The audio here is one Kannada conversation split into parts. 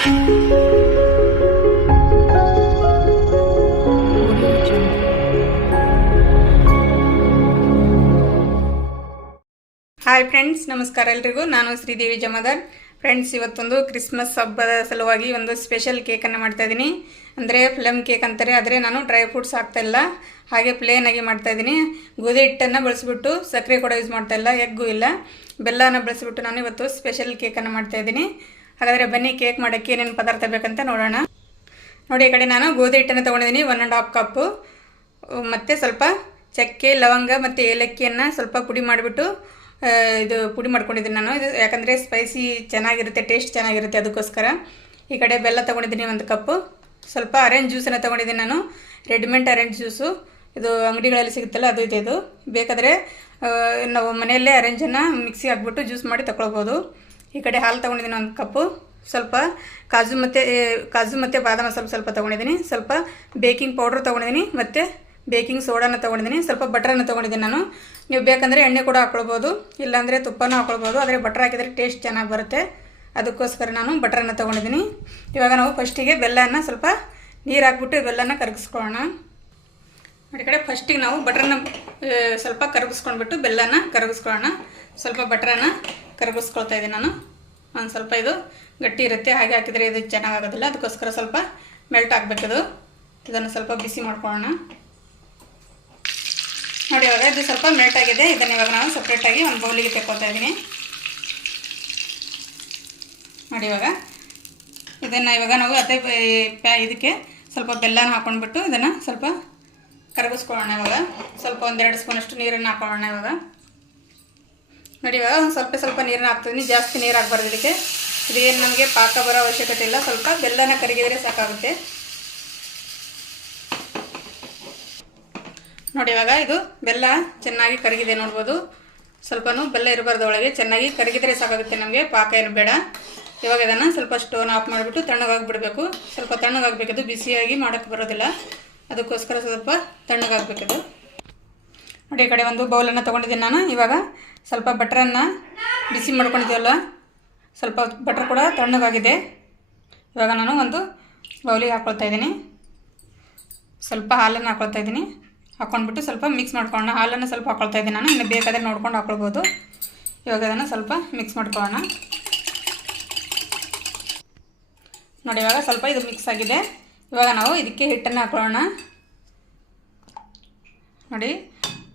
ಹಾಯ್ ಫ್ರೆಂಡ್ಸ್ ನಮಸ್ಕಾರ ಎಲ್ರಿಗೂ. ನಾನು ಶ್ರೀದೇವಿ ಜಮದಾರ್. ಫ್ರೆಂಡ್ಸ್ ಇವತ್ತೊಂದು ಕ್ರಿಸ್ಮಸ್ ಹಬ್ಬದ ಸಲುವಾಗಿ ಒಂದು ಸ್ಪೆಷಲ್ ಕೇಕನ್ನು ಮಾಡ್ತಾ ಇದ್ದೀನಿ ಅಂದರೆ ಫ್ಲಮ್ ಕೇಕ್ ಅಂತಾರೆ, ಆದರೆ ನಾನು ಡ್ರೈ ಫ್ರೂಟ್ಸ್ ಹಾಕ್ತಾಯಿಲ್ಲ ಹಾಗೆ ಪ್ಲೇನಾಗಿ ಮಾಡ್ತಾ ಇದ್ದೀನಿ ಗೋಧಿ ಹಿಟ್ಟನ್ನು ಬಳಸಿಬಿಟ್ಟು ಸಕ್ಕರೆ ಕೂಡ ಯೂಸ್ ಮಾಡ್ತಾ ಇಲ್ಲ, ಎಗ್ಗು ಇಲ್ಲ. ಬೆಲ್ಲನ ಬಳಸಿಬಿಟ್ಟು ನಾನು ಇವತ್ತು ಸ್ಪೆಷಲ್ ಕೇಕನ್ನು ಮಾಡ್ತಾ ಇದ್ದೀನಿ ಹಾಗಾದರೆ ಬನ್ನಿ ಕೇಕ್ ಮಾಡೋಕ್ಕೆ ಏನೇನು ಪದಾರ್ಥ ಬೇಕಂತ ನೋಡೋಣ. ನೋಡಿ, ಈ ಕಡೆ ನಾನು ಗೋಧಿ ಹಿಟ್ಟನ್ನು ತೊಗೊಂಡಿದ್ದೀನಿ ಒನ್ ಆ್ಯಂಡ್ ಹಾಫ್ ಕಪ್ಪು ಮತ್ತು ಸ್ವಲ್ಪ ಚಕ್ಕೆ, ಲವಂಗ ಮತ್ತು ಏಲಕ್ಕಿಯನ್ನು ಸ್ವಲ್ಪ ಪುಡಿ ಮಾಡಿಬಿಟ್ಟು ಇದು ಪುಡಿ ಮಾಡ್ಕೊಂಡಿದ್ದೀನಿ ನಾನು. ಇದು ಯಾಕಂದರೆ ಸ್ಪೈಸಿ ಚೆನ್ನಾಗಿರುತ್ತೆ ಟೇಸ್ಟ್ ಚೆನ್ನಾಗಿರುತ್ತೆ ಅದಕ್ಕೋಸ್ಕರ. ಈ ಕಡೆ ಬೆಲ್ಲ ತೊಗೊಂಡಿದ್ದೀನಿ ಒಂದು ಕಪ್ಪು ಸ್ವಲ್ಪ ಅರೆಂಜ್ ಜ್ಯೂಸನ್ನು ತೊಗೊಂಡಿದ್ದೀನಿ ನಾನು. ರೆಡಿಮೇಡ್ ಆರೆಂಜ್ ಜ್ಯೂಸು ಇದು ಅಂಗಡಿಗಳಲ್ಲಿ ಸಿಗುತ್ತಲ್ಲ, ಅದು ಇದೆ, ಇದು. ಬೇಕಾದರೆ ನಾವು ಮನೆಯಲ್ಲೇ ಅರೆಂಜನ್ನು ಮಿಕ್ಸಿ ಹಾಕ್ಬಿಟ್ಟು ಜ್ಯೂಸ್ ಮಾಡಿ ತಗೊಳ್ಬೋದು ಈ ಕಡೆ ಹಾಲು ತೊಗೊಂಡಿದ್ದೀನಿ ಒಂದು ಕಪ್ಪು, ಸ್ವಲ್ಪ ಕಾಜು ಮತ್ತು ಕಾಜು ಮತ್ತು ಬಾದಾಮಿ ಸ್ವಲ್ಪ ಸ್ವಲ್ಪ ತೊಗೊಂಡಿದ್ದೀನಿ, ಸ್ವಲ್ಪ ಬೇಕಿಂಗ್ ಪೌಡ್ರ್ ತೊಗೊಂಡಿದ್ದೀನಿ ಮತ್ತು ಬೇಕಿಂಗ್ ಸೋಡಾನ ತೊಗೊಂಡಿದ್ದೀನಿ, ಸ್ವಲ್ಪ ಬಟ್ರನ್ನು ತೊಗೊಂಡಿದ್ದೀನಿ ನಾನು. ನೀವು ಬೇಕಂದರೆ ಎಣ್ಣೆ ಕೂಡ ಹಾಕ್ಕೊಳ್ಬೋದು ಇಲ್ಲಾಂದರೆ ತುಪ್ಪನೂ ಹಾಕ್ಕೊಳ್ಬೋದು ಆದರೆ ಬಟ್ರ್ ಹಾಕಿದರೆ ಟೇಸ್ಟ್ ಚೆನ್ನಾಗಿ ಬರುತ್ತೆ. ಅದಕ್ಕೋಸ್ಕರ ನಾನು ಬಟ್ರನ್ನು ತೊಗೊಂಡಿದ್ದೀನಿ. ಇವಾಗ ನಾವು ಫಸ್ಟಿಗೆ ಬೆಲ್ಲನ ಸ್ವಲ್ಪ ನೀರು ಹಾಕ್ಬಿಟ್ಟು ಬೆಲ್ಲನ ಕರಗಿಸ್ಕೊಳ್ಳೋಣ. ಈ ಕಡೆ ಫಸ್ಟಿಗೆ ನಾವು ಬಟ್ರನ್ನ ಸ್ವಲ್ಪ ಕರಗಿಸ್ಕೊಂಡ್ಬಿಟ್ಟು ಬೆಲ್ಲನ ಕರಗಿಸ್ಕೊಳ್ಳೋಣ. ಸ್ವಲ್ಪ ಬಟ್ರನ್ನ ಕರಗಿಸ್ಕೊಳ್ತಾ ಇದ್ದೀನಿ ನಾನು. ಒಂದು ಸ್ವಲ್ಪ ಇದು ಗಟ್ಟಿ ಇರುತ್ತೆ. ಹಾಗೆ ಹಾಕಿದರೆ ಇದು ಚೆನ್ನಾಗಾಗೋದಿಲ್ಲ. ಅದಕ್ಕೋಸ್ಕರ ಸ್ವಲ್ಪ ಮೆಲ್ಟ್ ಆಗಬೇಕದು ಇದನ್ನು ಸ್ವಲ್ಪ ಬಿಸಿ ಮಾಡ್ಕೊಳ್ಳೋಣ. ನೋಡಿ, ಇವಾಗ ಇದು ಸ್ವಲ್ಪ ಮೆಲ್ಟ್ ಆಗಿದೆ. ಇದನ್ನು ಇವಾಗ ನಾವು ಸಪ್ರೇಟಾಗಿ ಒಂದು ಬೌಲಿಗೆ ತೆಕ್ಕೊಳ್ತಾ ಇದ್ದೀನಿ. ನೋಡಿ, ಇವಾಗ ಇದನ್ನು ಇವಾಗ ನಾವು ಅದೇ ಪ್ಯಾ ಇದಕ್ಕೆ ಸ್ವಲ್ಪ ಬೆಲ್ಲನ ಹಾಕೊಂಡ್ಬಿಟ್ಟು ಇದನ್ನು ಸ್ವಲ್ಪ ಕರಗಿಸ್ಕೊಳ್ಳೋಣ ಇವಾಗ. ಸ್ವಲ್ಪ ಒಂದೆರಡು ಸ್ಪೂನಷ್ಟು ನೀರನ್ನು ಹಾಕೊಳ್ಳೋಣ ಇವಾಗ. ನೋಡಿ ಇವಾಗ ಸ್ವಲ್ಪ ಸ್ವಲ್ಪ ನೀರನ್ನ ಹಾಕ್ತೀನಿ ಜಾಸ್ತಿ ನೀರು ಹಾಕ್ಬಾರ್ದು ಇದಕ್ಕೆ. ಇದೇನು ನಮಗೆ ಪಾಕ ಬರೋ ಅವಶ್ಯಕತೆ ಇಲ್ಲ. ಸ್ವಲ್ಪ ಬೆಲ್ಲನ ಕರಗಿದರೆ ಸಾಕಾಗುತ್ತೆ. ನೋಡಿ ಇವಾಗ ಇದು ಬೆಲ್ಲ ಚೆನ್ನಾಗಿ ಕರಗಿದೆ ನೋಡ್ಬೋದು. ಸ್ವಲ್ಪನೂ ಬೆಲ್ಲ ಇರಬಾರ್ದು ಒಳಗೆ. ಚೆನ್ನಾಗಿ ಕರಗಿದರೆ ಸಾಕಾಗುತ್ತೆ ನಮಗೆ. ಪಾಕ ಏನು ಬೇಡ. ಇವಾಗ ಇದನ್ನು ಸ್ವಲ್ಪ ಸ್ಟೋನ್ ಆಫ್ ಮಾಡಿಬಿಟ್ಟು ತಣ್ಣಗಾಗ್ಬಿಡ್ಬೇಕು. ಸ್ವಲ್ಪ ತಣ್ಣಗಾಗಬೇಕದು. ಬಿಸಿಯಾಗಿ ಮಾಡೋಕ್ಕೆ ಬರೋದಿಲ್ಲ. ಅದಕ್ಕೋಸ್ಕರ ಸ್ವಲ್ಪ ತಣ್ಣಗಾಗಬೇಕದು ನೋಡಿ, ಈ ಕಡೆ ಒಂದು ಬೌಲನ್ನು ತೊಗೊಂಡಿದ್ದೀನಿ ನಾನು. ಇವಾಗ ಸ್ವಲ್ಪ ಬಟ್ರನ್ನು ಬಿಸಿ ಮಾಡ್ಕೊಂಡಿದ್ದೀವಲ್ಲ, ಸ್ವಲ್ಪ ಬಟ್ರ್ ಕೂಡ ತಣ್ಣಗಾಗಿದೆ. ಇವಾಗ ನಾನು ಒಂದು ಬೌಲಿಗೆ ಹಾಕ್ಕೊಳ್ತಾ ಇದ್ದೀನಿ. ಸ್ವಲ್ಪ ಹಾಲನ್ನು ಹಾಕ್ಕೊಳ್ತಾ ಇದ್ದೀನಿ. ಹಾಕ್ಕೊಂಡ್ಬಿಟ್ಟು ಸ್ವಲ್ಪ ಮಿಕ್ಸ್ ಮಾಡ್ಕೊಳ್ಳೋಣ. ಹಾಲನ್ನು ಸ್ವಲ್ಪ ಹಾಕ್ಕೊಳ್ತಾ ಇದ್ದೀನಿ ನಾನು. ಇನ್ನು ಬೇಕಾದರೆ ನೋಡ್ಕೊಂಡು ಹಾಕ್ಕೊಳ್ಬೋದು ಇವಾಗ ಅದನ್ನು ಸ್ವಲ್ಪ ಮಿಕ್ಸ್ ಮಾಡ್ಕೊಳ್ಳೋಣ. ನೋಡಿ, ಇವಾಗ ಸ್ವಲ್ಪ ಇದು ಮಿಕ್ಸ್ ಆಗಿದೆ. ಇವಾಗ ನಾವು ಇದಕ್ಕೆ ಹಿಟ್ಟನ್ನು ಹಾಕೊಳ್ಳೋಣ. ನೋಡಿ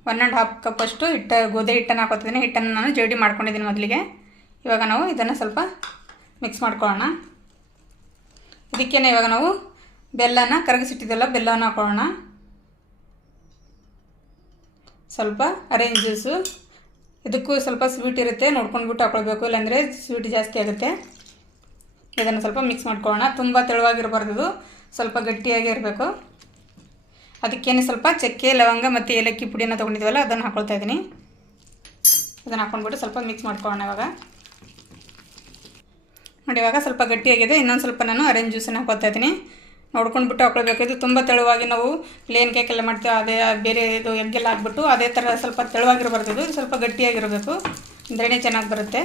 ಒನ್ ಆ್ಯಂಡ್ ಹಾಫ್ ಕಪ್ಪಷ್ಟು ಹಿಟ್ಟು, ಗೋಧಿ ಹಿಟ್ಟನ್ನು ಹಾಕೋತಿದ್ದೀನಿ. ಹಿಟ್ಟನ್ನು ನಾನು ಜೋಡಿ ಮಾಡ್ಕೊಂಡಿದ್ದೀನಿ ಮೊದಲಿಗೆ. ಇವಾಗ ನಾವು ಇದನ್ನು ಸ್ವಲ್ಪ ಮಿಕ್ಸ್ ಮಾಡ್ಕೊಳ್ಳೋಣ. ಇದಕ್ಕೇನೆ ಇವಾಗ ನಾವು ಬೆಲ್ಲನ ಕರಗಿಸಿಟ್ಟಿದ್ದೆಲ್ಲ ಬೆಲ್ಲವನ್ನು ಹಾಕೊಳ್ಳೋಣ. ಸ್ವಲ್ಪ ಅರೇಂಜ್ ಜ್ಯೂಸು ಇದಕ್ಕೂ ಸ್ವಲ್ಪ ಸ್ವೀಟ್ ಇರುತ್ತೆ. ನೋಡ್ಕೊಂಡ್ಬಿಟ್ಟು ಹಾಕೊಳ್ಬೇಕು. ಇಲ್ಲಾಂದರೆ ಸ್ವೀಟ್ ಜಾಸ್ತಿ ಆಗುತ್ತೆ. ಇದನ್ನು ಸ್ವಲ್ಪ ಮಿಕ್ಸ್ ಮಾಡ್ಕೊಳ್ಳೋಣ. ತುಂಬ ತೆಳುವಾಗಿರಬಾರ್ದು. ಸ್ವಲ್ಪ ಗಟ್ಟಿಯಾಗೇ ಇರಬೇಕು. ಅದಕ್ಕೇನೆ ಸ್ವಲ್ಪ ಚಕ್ಕೆ, ಲವಂಗ ಮತ್ತು ಏಲಕ್ಕಿ ಪುಡಿನ ತೊಗೊಂಡಿದ್ವಲ್ಲ, ಅದನ್ನು ಹಾಕ್ಕೊಳ್ತಾ ಇದ್ದೀನಿ. ಅದನ್ನು ಹಾಕ್ಕೊಂಡ್ಬಿಟ್ಟು ಸ್ವಲ್ಪ ಮಿಕ್ಸ್ ಮಾಡ್ಕೊಳ್ಳೋಣ ಇವಾಗ. ನೋಡಿ, ಇವಾಗ ಸ್ವಲ್ಪ ಗಟ್ಟಿಯಾಗಿದೆ. ಇನ್ನೊಂದು ಸ್ವಲ್ಪ ನಾನು ಅರೆಂಜ್ ಜ್ಯೂಸನ್ನು ಹಾಕ್ಕೊಳ್ತಾ ಇದ್ದೀನಿ. ನೋಡ್ಕೊಂಡ್ಬಿಟ್ಟು ಹಾಕೊಳ್ಬೇಕು. ಇದು ತುಂಬ ತೆಳುವಾಗಿ ನಾವು ಪ್ಲೇನ್ ಕೇಕ್ ಎಲ್ಲ ಮಾಡ್ತೀವಿ, ಅದೇ, ಬೇರೆ ಇದು ಎಗ್ಗೆಲ್ಲ ಹಾಕ್ಬಿಟ್ಟು ಅದೇ ಥರ ಸ್ವಲ್ಪ ತೆಳುವಾಗಿರಬಾರ್ದು ಇದು. ಸ್ವಲ್ಪ ಗಟ್ಟಿಯಾಗಿರಬೇಕು. ಅಂದ್ರೇ ಚೆನ್ನಾಗಿ ಬರುತ್ತೆ.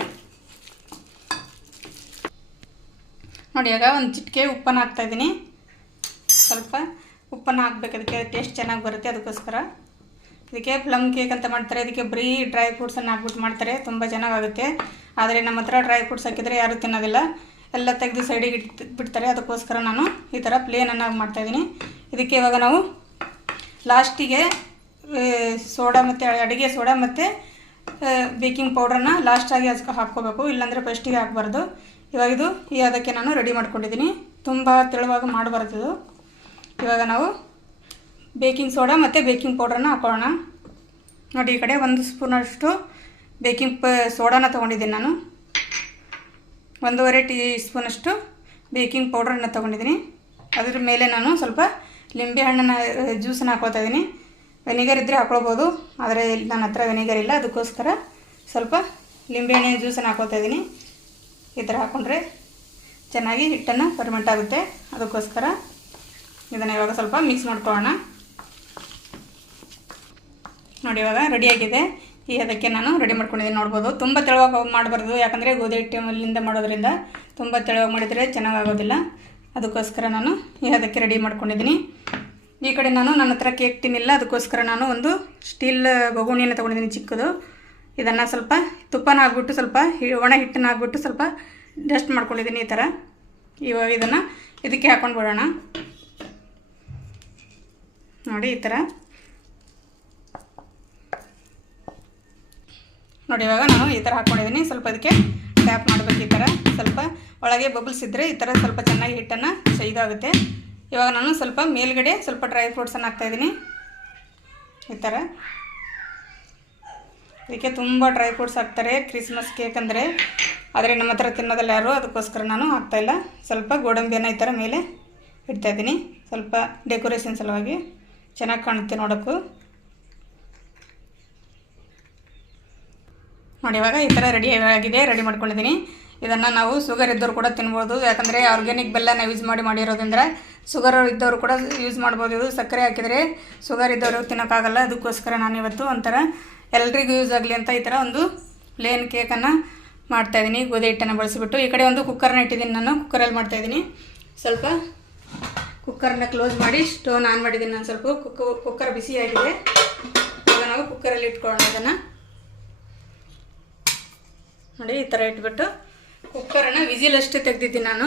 ನೋಡಿ, ಇವಾಗ ಒಂದು ಚಿಟಿಕೆ ಉಪ್ಪನ್ನು ಹಾಕ್ತಾ ಇದ್ದೀನಿ. ಸ್ವಲ್ಪ ಉಪ್ಪನ್ನು ಹಾಕ್ಬೇಕು. ಅದಕ್ಕೆ ಟೇಸ್ಟ್ ಚೆನ್ನಾಗಿ ಬರುತ್ತೆ ಅದಕ್ಕೋಸ್ಕರ. ಇದಕ್ಕೆ ಪ್ಲಮ್ ಕೇಕ್ ಅಂತ ಮಾಡ್ತಾರೆ. ಇದಕ್ಕೆ ಬರೀ ಡ್ರೈ ಫ್ರೂಟ್ಸನ್ನು ಹಾಕ್ಬಿಟ್ಟು ಮಾಡ್ತಾರೆ. ತುಂಬ ಚೆನ್ನಾಗಾಗುತ್ತೆ. ಆದರೆ ನಮ್ಮ ಹತ್ರ ಡ್ರೈ ಫ್ರೂಟ್ಸ್ ಹಾಕಿದರೆ ಯಾರು ತಿನ್ನೋದಿಲ್ಲ. ಎಲ್ಲ ತೆಗೆದು ಸೈಡಿಗೆ ಇಟ್ಟು ಬಿಡ್ತಾರೆ. ಅದಕ್ಕೋಸ್ಕರ ನಾನು ಈ ಥರ ಪ್ಲೇನನ್ನು ಮಾಡ್ತಾಯಿದ್ದೀನಿ ಇದಕ್ಕೆ ಇವಾಗ ನಾವು ಲಾಸ್ಟಿಗೆ ಸೋಡಾ ಮತ್ತು ಅಡುಗೆ ಸೋಡಾ ಮತ್ತು ಬೇಕಿಂಗ್ ಪೌಡ್ರನ್ನ ಲಾಸ್ಟಾಗಿ ಅದಕ್ಕೆ ಹಾಕ್ಕೋಬೇಕು. ಇಲ್ಲಾಂದರೆ ಫಸ್ಟಿಗೆ ಹಾಕ್ಬಾರ್ದು. ಇವಾಗ ಇದು ಈ ಅದಕ್ಕೆ ನಾನು ರೆಡಿ ಮಾಡ್ಕೊಂಡಿದ್ದೀನಿ. ತುಂಬ ತೆಳುವಾಗಿ ಮಾಡಬಾರ್ದು ಇವಾಗ ನಾವು ಬೇಕಿಂಗ್ ಸೋಡಾ ಮತ್ತು ಬೇಕಿಂಗ್ ಪೌಡ್ರನ್ನ ಹಾಕೊಳ್ಳೋಣ. ನೋಡಿ, ಈ ಕಡೆ ಒಂದು ಸ್ಪೂನಷ್ಟು ಬೇಕಿಂಗ್ ಪ, ಸೋಡಾನ ತೊಗೊಂಡಿದ್ದೀನಿ ನಾನು. ಒಂದೂವರೆ ಟೀ ಸ್ಪೂನಷ್ಟು ಬೇಕಿಂಗ್ ಪೌಡ್ರನ್ನ ತೊಗೊಂಡಿದ್ದೀನಿ. ಅದ್ರ ಮೇಲೆ ನಾನು ಸ್ವಲ್ಪ ಲಿಂಬೆ ಹಣ್ಣನ್ನು, ಜ್ಯೂಸನ್ನು ಹಾಕ್ಕೊಳ್ತಾ ಇದ್ದೀನಿ. ವೆನಿಗರ್ ಇದ್ದರೆ ಹಾಕ್ಕೊಳ್ಬೋದು ಆದರೆ ನನ್ನ ಹತ್ರ ವೆನಿಗರ್ ಇಲ್ಲ, ಅದಕ್ಕೋಸ್ಕರ ಸ್ವಲ್ಪ ಲಿಂಬೆಹಣ್ಣಿನ ಜ್ಯೂಸನ್ನು ಹಾಕ್ಕೊಳ್ತಾ ಇದ್ದೀನಿ. ಈ ಥರ ಹಾಕ್ಕೊಂಡ್ರೆ ಚೆನ್ನಾಗಿ ಹಿಟ್ಟನ್ನು ಫರ್ಮೆಂಟ್ ಆಗುತ್ತೆ. ಅದಕ್ಕೋಸ್ಕರ ಇದನ್ನು ಇವಾಗ ಸ್ವಲ್ಪ ಮಿಕ್ಸ್ ಮಾಡ್ಕೊಳ್ಳೋಣ. ನೋಡಿ ಇವಾಗ ರೆಡಿಯಾಗಿದೆ ಈ ಅದಕ್ಕೆ ನಾನು ರೆಡಿ ಮಾಡ್ಕೊಂಡಿದ್ದೀನಿ. ನೋಡ್ಬೋದು, ತುಂಬ ತೆಳುವಾಗಿ ಮಾಡಬಾರ್ದು. ಯಾಕಂದರೆ ಗೋಧಿ ಹಿಟ್ಟಿನಿಂದ ಮಾಡೋದ್ರಿಂದ ತುಂಬ ತೆಳುವಾಗಿ ಮಾಡಿದರೆ ಚೆನ್ನಾಗಾಗೋದಿಲ್ಲ. ಅದಕ್ಕೋಸ್ಕರ ನಾನು ಈ ಅದಕ್ಕೆ ರೆಡಿ ಮಾಡ್ಕೊಂಡಿದ್ದೀನಿ. ಈ ಕಡೆ ನಾನು ನನ್ನ ಹತ್ರ ಕೇಕ್ ಇಲ್ಲ. ಅದಕ್ಕೋಸ್ಕರ ನಾನು ಒಂದು ಸ್ಟೀಲ್ ಬಗುಣಿಯನ್ನು ತೊಗೊಂಡಿದ್ದೀನಿ ಚಿಕ್ಕದು. ಇದನ್ನು ಸ್ವಲ್ಪ ತುಪ್ಪನ ಹಾಕ್ಬಿಟ್ಟು ಸ್ವಲ್ಪ ಒಣ ಹಿಟ್ಟನ್ನ ಹಾಕ್ಬಿಟ್ಟು ಸ್ವಲ್ಪ ಡಸ್ಟ್ ಮಾಡ್ಕೊಂಡಿದ್ದೀನಿ ಈ ಥರ ಇವಾಗ ಇದನ್ನು ಇದಕ್ಕೆ ಹಾಕ್ಕೊಂಡು ಬಿಡೋಣ ನೋಡಿ ಈ ಥರ ನೋಡಿ ಇವಾಗ ನಾನು ಈ ಥರ ಹಾಕ್ಕೊಂಡಿದ್ದೀನಿ ಸ್ವಲ್ಪ ಅದಕ್ಕೆ ಟ್ಯಾಪ್ ಮಾಡಬೇಕು ಈ ಥರ ಸ್ವಲ್ಪ ಒಳಗೆ ಬಬಲ್ಸ್ ಇದ್ದರೆ ಈ ಥರ ಸ್ವಲ್ಪ ಚೆನ್ನಾಗಿ ಹಿಟ್ಟನ್ನು ಇದಾಗುತ್ತೆ. ಇವಾಗ ನಾನು ಸ್ವಲ್ಪ ಮೇಲ್ಗಡೆ ಸ್ವಲ್ಪ ಡ್ರೈ ಫ್ರೂಟ್ಸನ್ನು ಹಾಕ್ತಾಯಿದ್ದೀನಿ ಈ ಥರ ಅದಕ್ಕೆ ತುಂಬ ಡ್ರೈ ಫ್ರೂಟ್ಸ್ ಹಾಕ್ತಾರೆ. ಕ್ರಿಸ್ಮಸ್ ಕೇಕ್ ಅಂದರೆ. ಆದರೆ ನಮ್ಮ ಹತ್ರ ತಿನ್ನೋದಲ್ಲ ಯಾರು ಅದಕ್ಕೋಸ್ಕರ ನಾನು ಹಾಕ್ತಾಯಿಲ್ಲ ಸ್ವಲ್ಪ ಗೋಡಂಬಿಯನ್ನು ಈ ಥರ ಮೇಲೆ ಇಡ್ತಾಯಿದ್ದೀನಿ ಸ್ವಲ್ಪ ಡೆಕೋರೇಷನ್ ಸಲುವಾಗಿ. ಚೆನ್ನಾಗಿ ಕಾಣುತ್ತೆ ನೋಡೋಕ್ಕೂ ನೋಡಿ, ಇವಾಗ ಈ ಥರ ರೆಡಿ ಆಗಿದೆ ರೆಡಿ ಮಾಡ್ಕೊಂಡಿದ್ದೀನಿ. ಇದನ್ನು ನಾವು ಶುಗರ್ ಇದ್ದವರು ಕೂಡ ತಿನ್ಬೋದು. ಯಾಕಂದರೆ ಆರ್ಗ್ಯಾನಿಕ್ ಬೆಲ್ಲನ ಯೂಸ್ ಮಾಡಿ ಮಾಡಿರೋದ್ರಿಂದ ಶುಗರ್ ಇದ್ದವರು ಕೂಡ ಯೂಸ್ ಮಾಡ್ಬೋದು. ಇದು ಸಕ್ಕರೆ ಹಾಕಿದರೆ ಶುಗರ್ ಇದ್ದವರು ತಿನ್ನೋಕ್ಕಾಗಲ್ಲ. ಅದಕ್ಕೋಸ್ಕರ ನಾನು ಇವತ್ತು ಒಂಥರ ಎಲ್ರಿಗೂ ಯೂಸ್ ಆಗಲಿ ಅಂತ ಈ ಥರ ಒಂದು ಪ್ಲೇನ್ ಕೇಕನ್ನು ಮಾಡ್ತಾಯಿದ್ದೀನಿ ಗೋಧಿ ಹಿಟ್ಟನ್ನು ಬಳಸಿಬಿಟ್ಟು. ಈ ಕಡೆ ಒಂದು ಕುಕ್ಕರ್ನ ಇಟ್ಟಿದ್ದೀನಿ ನಾನು. ಕುಕ್ಕರಲ್ಲಿ ಮಾಡ್ತಾಯಿದ್ದೀನಿ ಸ್ವಲ್ಪ ಕುಕ್ಕರ್ನ ಕ್ಲೋಸ್ ಮಾಡಿ ಸ್ಟೋನ್ ಆನ್ ಮಾಡಿದ್ದೀನಿ. ನಾನು ಸ್ವಲ್ಪ ಕುಕ್ಕ ಕುಕ್ಕರ್ ಬಿಸಿಯಾಗಿದೆ ಇವಾಗ ನಾವು ಕುಕ್ಕರಲ್ಲಿ ಇಟ್ಕೊಳ್ಳೋಣ ಅದನ್ನು ನೋಡಿ, ಈ ಥರ ಇಟ್ಬಿಟ್ಟು ಕುಕ್ಕರನ್ನ ವಿಸಿಲ್ ಅಷ್ಟೇ ತೆಗ್ದಿದ್ದೀನಿ ನಾನು.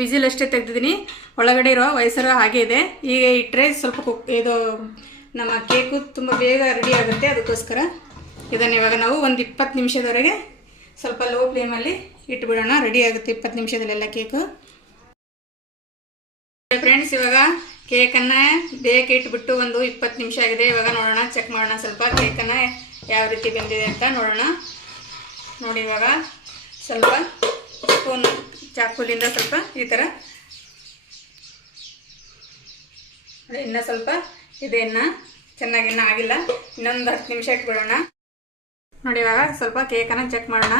ವಿಸಿಲ್ ಅಷ್ಟೇ ತೆಗ್ದಿದ್ದೀನಿ. ಒಳಗಡೆ ಇರೋ ವಯಸ್ಸರು ಹಾಗೆ ಇದೆ. ಈಗ ಇಟ್ಟರೆ ಸ್ವಲ್ಪ ಕುಕ್ ಇದು ನಮ್ಮ ಕೇಕು ತುಂಬ ಬೇಗ ರೆಡಿ ಆಗುತ್ತೆ. ಅದಕ್ಕೋಸ್ಕರ ಇದನ್ನು ಇವಾಗ ನಾವು ಒಂದು ಇಪ್ಪತ್ತು ನಿಮಿಷದವರೆಗೆ ಸ್ವಲ್ಪ ಲೋ ಫ್ಲೇಮಲ್ಲಿ ಇಟ್ಬಿಡೋಣ. ರೆಡಿ ಆಗುತ್ತೆ ಇಪ್ಪತ್ತು ನಿಮಿಷದಲ್ಲೆಲ್ಲ ಕೇಕು ಫ್ರೆಂಡ್ಸ್ ಇವಾಗ ಕೇಕನ್ನು ಬೇಕ ಇಟ್ಬಿಟ್ಟು ಒಂದು ಇಪ್ಪತ್ತು ನಿಮಿಷ ಆಗಿದೆ. ಇವಾಗ ನೋಡೋಣ ಚೆಕ್ ಮಾಡೋಣ ಸ್ವಲ್ಪ ಕೇಕನ್ನು ಯಾವ ರೀತಿ ಬಂದಿದೆ ಅಂತ ನೋಡೋಣ. ನೋಡಿ ಇವಾಗ ಸ್ವಲ್ಪ ಸ್ಪೂನ್ ಚಾಕುಲಿಂದ ಸ್ವಲ್ಪ ಈ ಥರ ಇನ್ನು ಸ್ವಲ್ಪ ಇದೆ ಇನ್ನು. ಚೆನ್ನಾಗಿ ಇನ್ನೂ ಆಗಿಲ್ಲ. ಇನ್ನೊಂದು ಹತ್ತು ನಿಮಿಷ ಇಟ್ಬಿಡೋಣ. ನೋಡಿ ಇವಾಗ ಸ್ವಲ್ಪ ಕೇಕನ್ನು ಚೆಕ್ ಮಾಡೋಣ.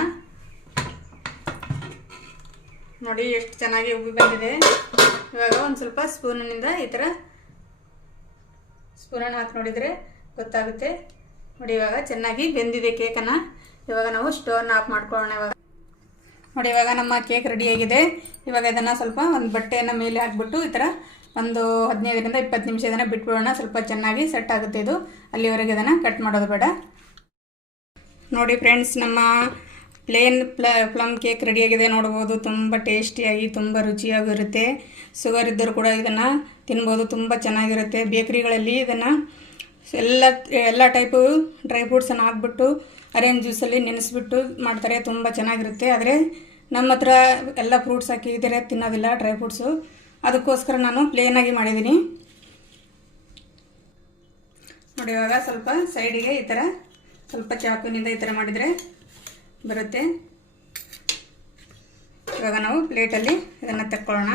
ನೋಡಿ ಎಷ್ಟು ಚೆನ್ನಾಗಿ ಉಬ್ಬಿ ಬಂದಿದೆ. ಇವಾಗ ಒಂದು ಸ್ವಲ್ಪ ಸ್ಪೂನಿನಿಂದ ಈ ಥರ ಸ್ಪೂನನ್ನು ಹಾಕಿ ನೋಡಿದರೆ ಗೊತ್ತಾಗುತ್ತೆ. ನೋಡಿ ಇವಾಗ ಚೆನ್ನಾಗಿ ಬೆಂದಿದೆ ಕೇಕನ್ನು. ಇವಾಗ ನಾವು ಸ್ಟೋವ್ನ ಆಫ್ ಮಾಡ್ಕೊಳ್ಳೋಣ ಇವಾಗ. ನೋಡಿ ಇವಾಗ ನಮ್ಮ ಕೇಕ್ ರೆಡಿಯಾಗಿದೆ ಇವಾಗ ಇದನ್ನು ಸ್ವಲ್ಪ ಒಂದು ಬಟ್ಟೆಯನ್ನು ಮೇಲೆ ಹಾಕ್ಬಿಟ್ಟು ಈ ಥರ ಒಂದು ಹದಿನೈದರಿಂದ ಇಪ್ಪತ್ತು ನಿಮಿಷ ಇದನ್ನು ಬಿಟ್ಬಿಡೋಣ. ಸ್ವಲ್ಪ ಚೆನ್ನಾಗಿ ಸೆಟ್ ಆಗುತ್ತೆ ಇದು. ಅಲ್ಲಿವರೆಗೆ ಇದನ್ನು ಕಟ್ ಮಾಡೋದು ಬೇಡ. ನೋಡಿ ಫ್ರೆಂಡ್ಸ್, ನಮ್ಮ ಪ್ಲೇನ್ ಪ್ಲ, ಪ್ಲಮ್ ಕೇಕ್ ರೆಡಿಯಾಗಿದೆ, ನೋಡ್ಬೋದು. ತುಂಬ ಟೇಸ್ಟಿಯಾಗಿ, ತುಂಬ ರುಚಿಯಾಗಿರುತ್ತೆ. ಶುಗರ್ ಇದ್ದರೂ ಕೂಡ ಇದನ್ನು ತಿನ್ಬೋದು, ತುಂಬ ಚೆನ್ನಾಗಿರುತ್ತೆ. ಬೇಕ್ರಿಗಳಲ್ಲಿ ಇದನ್ನು ಎಲ್ಲ ಎಲ್ಲ ಟೈಪು ಡ್ರೈ ಫ್ರೂಟ್ಸನ್ನು ಹಾಕ್ಬಿಟ್ಟು ಅರೇಂಜ್ ಜ್ಯೂಸಲ್ಲಿ ನೆನೆಸ್ಬಿಟ್ಟು ಮಾಡ್ತಾರೆ. ತುಂಬ ಚೆನ್ನಾಗಿರುತ್ತೆ. ಆದರೆ ನಮ್ಮ ಹತ್ರ ಎಲ್ಲ ಫ್ರೂಟ್ಸ್ ಹಾಕಿದರೆ ತಿನ್ನೋದಿಲ್ಲ ಡ್ರೈ ಫ್ರೂಟ್ಸು ಅದಕ್ಕೋಸ್ಕರ ನಾನು ಪ್ಲೇನಾಗಿ ಮಾಡಿದ್ದೀನಿ. ನೋಡಿ, ಇವಾಗ ಸ್ವಲ್ಪ ಸೈಡಿಗೆ ಈ ಥರ ಸ್ವಲ್ಪ ಚಾಕುವಿನಿಂದ ಈ ಥರ ಮಾಡಿದರೆ ಬರುತ್ತೆ. ಇವಾಗ ನಾವು ಪ್ಲೇಟಲ್ಲಿ ಇದನ್ನು ತಕ್ಕೊಳ್ಳೋಣ.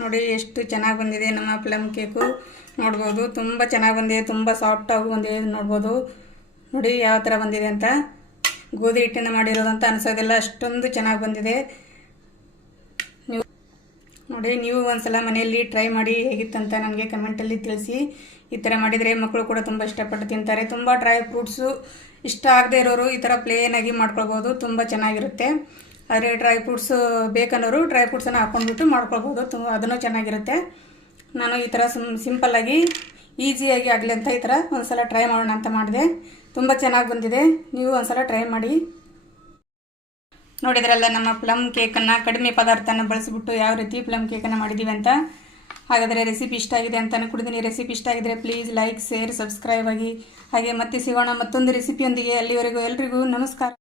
ನೋಡಿ ಎಷ್ಟು ಚೆನ್ನಾಗಿ ಬಂದಿದೆ ನಮ್ಮ ಪ್ಲಮ್ ಕೇಕು ನೋಡ್ಬೋದು, ತುಂಬ ಚೆನ್ನಾಗಿ ಬಂದಿದೆ, ತುಂಬ ಸಾಫ್ಟಾಗಿ ಬಂದಿದೆ ನೋಡ್ಬೋದು. ನೋಡಿ ಯಾವ ಥರ ಬಂದಿದೆ ಅಂತ. ಗೋಧಿ ಹಿಟ್ಟಿನ ಮಾಡಿರೋದು ಅಂತ ಅನಿಸೋದಿಲ್ಲ, ಅಷ್ಟೊಂದು ಚೆನ್ನಾಗಿ ಬಂದಿದೆ. ನೀವು ನೋಡಿ, ನೀವು ಒಂದ್ಸಲ ಮನೆಯಲ್ಲಿ ಟ್ರೈ ಮಾಡಿ ಹೇಗಿತ್ತಂತ ನನಗೆ ಕಮೆಂಟಲ್ಲಿ ತಿಳಿಸಿ. ಈ ಥರ ಮಾಡಿದರೆ ಮಕ್ಕಳು ಕೂಡ ತುಂಬ ಇಷ್ಟಪಟ್ಟು ತಿಂತಾರೆ. ತುಂಬ ಡ್ರೈ ಫ್ರೂಟ್ಸು ಇಷ್ಟ ಆಗದೆ ಇರೋರು ಈ ಥರ ಪ್ಲೇನಾಗಿ ಮಾಡ್ಕೊಳ್ಬೋದು, ತುಂಬ ಚೆನ್ನಾಗಿರುತ್ತೆ. ಆದರೆ ಡ್ರೈ ಫ್ರೂಟ್ಸು ಬೇಕನ್ನೋರು ಡ್ರೈ ಫ್ರೂಟ್ಸನ್ನು ಹಾಕ್ಕೊಂಡ್ಬಿಟ್ಟು ಮಾಡ್ಕೊಳ್ಬೋದು, ತುಂಬ ಅದನ್ನು ಚೆನ್ನಾಗಿರುತ್ತೆ. ನಾನು ಈ ಥರ ಸುಮ್ ಸಿಂಪಲ್ಲಾಗಿ ಈಸಿಯಾಗಿ ಆಗಲಿ ಅಂತ ಈ ಥರ ಒಂದ್ಸಲ ಟ್ರೈ ಮಾಡೋಣ ಅಂತ ಮಾಡಿದೆ. ತುಂಬ ಚೆನ್ನಾಗಿ ಬಂದಿದೆ. ನೀವು ಒಂದ್ಸಲ ಟ್ರೈ ಮಾಡಿ. ನೋಡಿದ್ರಲ್ಲ, ನಮ್ಮ ಪ್ಲಮ್ ಕೇಕನ್ನು ಕಡಿಮೆ ಪದಾರ್ಥನ ಬಳಸಿಬಿಟ್ಟು ಯಾವ ರೀತಿ ಪ್ಲಮ್ ಕೇಕನ್ನು ಮಾಡಿದ್ದೀವಿ ಅಂತ. ಹಾಗಾದರೆ ರೆಸಿಪಿ ಇಷ್ಟ ಆಗಿದೆ ಅಂತ ಅನ್ಕೊಂಡಿದ್ದೀನಿ ರೆಸಿಪಿ ಇಷ್ಟ ಆಗಿದ್ರೆ ಪ್ಲೀಸ್ ಲೈಕ್ ಶೇರ್ ಸಬ್ಸ್ಕ್ರೈಬ್ ಆಗಿ. ಹಾಗೆ ಮತ್ತೆ ಸಿಗೋಣ ಮತ್ತೊಂದು ರೆಸಿಪಿಯೊಂದಿಗೆ ಅಲ್ಲಿವರೆಗೂ ಎಲ್ರಿಗೂ ನಮಸ್ಕಾರ.